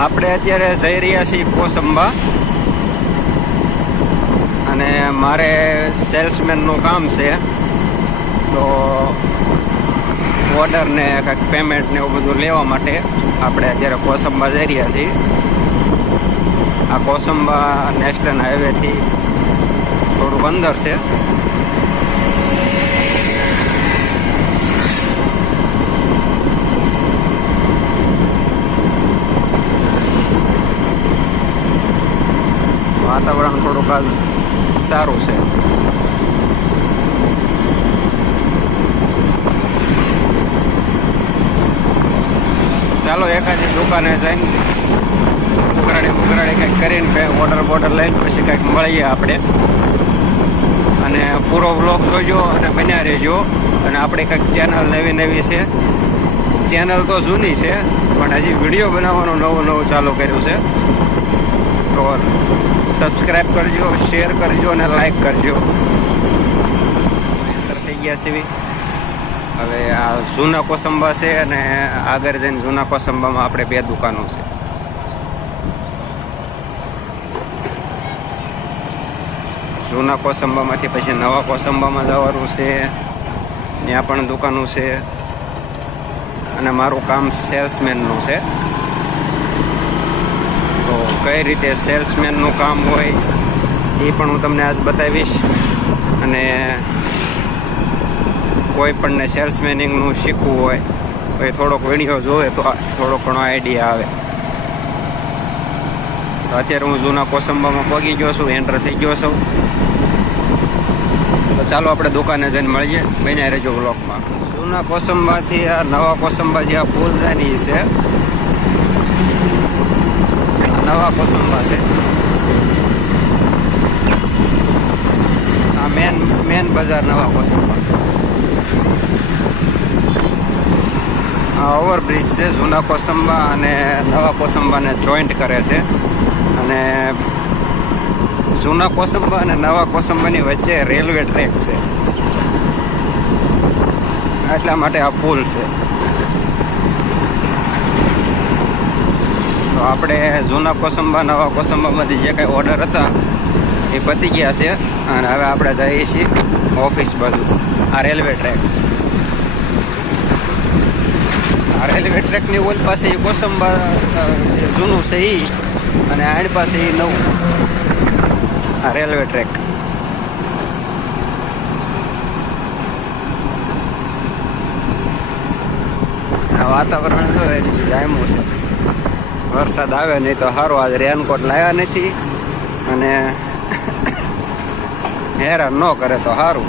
આપણે અત્યારે જઈ રહ્યા છીએ કોસંબા અને મારે સેલ્સમેનનું કામ છે, તો ઓર્ડર ને કંઈક પેમેન્ટ ને એવું બધું લેવા માટે આપણે અત્યારે કોસંબા જઈ રહ્યા છીએ. આ કોસંબા નેશનલ હાઈવેથી થોડુંક અંદર છે. વાતાવરણ થોડુંક આજ સારું છે. ચાલો એકાદી દુકાને જઈને ઉઘરાણી કંઈક કરીને ઓર્ડર લઈને પછી કંઈક મળીએ આપણે. અને પૂરો વ્લોગ જોજો અને બન્યા રહેજો. અને આપણી કંઈક ચેનલ નવી છે. ચેનલ તો જૂની છે પણ હજી વિડીયો બનાવવાનું નવું ચાલુ કર્યું છે. તો સબસ્ક્રાઈબ કરજો, શેર કરજો અને લાઈક કરજો. થઈ ગયા છે. હવે આ જૂના કોસંબા છે અને આગળ જઈને જૂના કોસંબામાં આપણે 2 દુકાનો છે. જૂના કોસંબામાંથી પછી નવા કોસંબામાં જવાનું છે, ત્યાં પણ દુકાનો છે. અને મારું કામ સેલ્સમેનનું છે. તો કઈ રીતે સેલ્સમેનનું કામ હોય એ પણ હું તમને આજ બતાવીશ. અને કોઈ પણને સેલ્સમેનિંગનું શીખવું હોય તો એ થોડોક વિડીયો જોવે તો થોડો ઘણો આઈડિયા આવે. તો અત્યારે હું જૂના કોસંબામાં પહોંચી ગયો છું, એન્ટર થઈ ગયો છું. તો ચાલો આપણે દુકાને જઈને મળીએ. બન્યા રહેજો બ્લોકમાં. જૂના કોસંબાથી આ નવા કોસંબા જે આ પુલ જાય ને છે, નવા કોસંબા છે. આ મેન બજાર નવા કોસંબા. આ ઓવરબ્રિજ છે જૂના કોસંબા અને નવા કોસંબાને જોઈન્ટ કરે છે. અને જૂના કોસંબા અને નવા કોસંબાની વચ્ચે રેલવે ટ્રેક છે, એટલા માટે આ પુલ છે. તો આપણે જૂના કોસંબા નવા કોસંબામાંથી જે કંઈ ઓર્ડર હતા એ પતી ગયા છે. અને હવે આપણે જઈએ છીએ ઓફિસ બાજુ. આ રેલવે ટ્રેક, આ રેલવે ટ્રેકની ઓલ પાસે એ કોસંબા જૂનું છે એ, અને આની પાસે એ નવું. આ રેલવે ટ્રેક. આ વાતાવરણ જો જામ્યું છે. વરસાદ આવે નહીં તો સારું. આજે રેનકોટ લાવ્યા નથી અને હેરાન ન કરે તો સારું.